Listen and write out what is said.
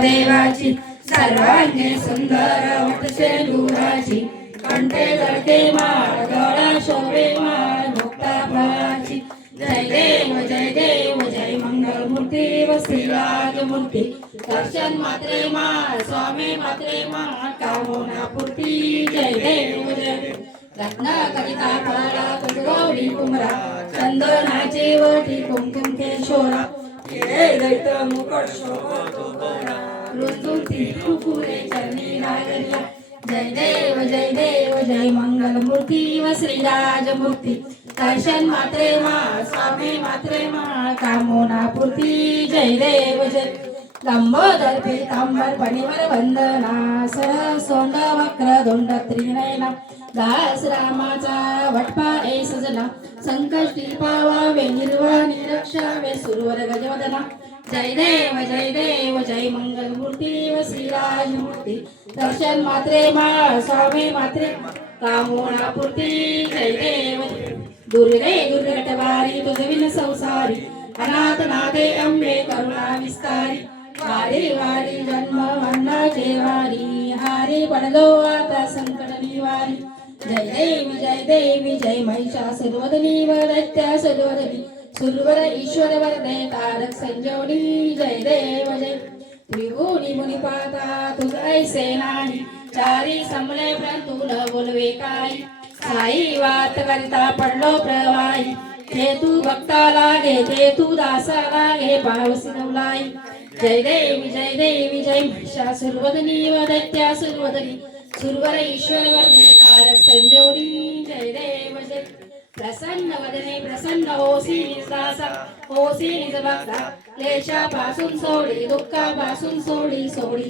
देवाची सर्वांगी सुंदर वटसे दुराची कंठे जळते माळ गळा शोभे माळ मुक्ता फळाची जय देव जय देव जय मंगल मूर्ती वसिराज मूर्ती दर्शन मात्रे माळ स्वामी मात्रे माळ कामोना पूर्ती जय देव जय देव. रत्न कविता फळा गौरी कुमरा चंदनाची वटी कुमकुम केशोरा. दैत मुकट शोभतो गोरा ऋतुती फुफुरे चरणी लागल्या जय देव जय देव जय मंगल मूर्ती व श्रीराज मूर्ती दर्शन मात्रे मा स्वामी मात्रे मा कामोना पूर्ती. जय देव जय लंबोदर पीतांबर पणिवर वंदना सर सोंड वक्र दोंड त्रिनयना दास रामाचा वटपा ए सजना संकष्टी पावावे निर्वाणी रक्षावे सुरवर गजवदना जय देव जय देव जय मंगल मूर्ती व श्रीराज मूर्ती दर्शन मात्रे मा स्वामी मात्रे। कामोना पूर्ती जय देव। दुर्गे दुर्घटवारी तुझविन संसारी। अनाथ नाथे अंबे करुणा विस्तारी। वारी वारी जन्म मरणाचे वारी हारी पडलो आता संकट निवारी. जय देवी जय देवी जय महिषासुरवदनी व दैत्या सुरवदनी. सुरवर ईश्वर वरदे तारक संजोडी जय देव जय. त्रिभुवनी मुनिपाता तुझ ऐसे नाही चारी समले परंतु न बोलवे काही साई वात करिता पडलो प्रवाही. ते तू भक्ता लागे ते तू दासा लागे पावसी नवलाई. जय देवी जय देवी जय महिषासुरवदनी व दैत्या सुरवदनी सुरवर ईश्वर वरदे तारक संजीवनी जय देव जय। प्रसन्न वदने प्रसन्न होसी निजासा होसी निज भक्ता सोडी दुःखापासून सोडी सोडी।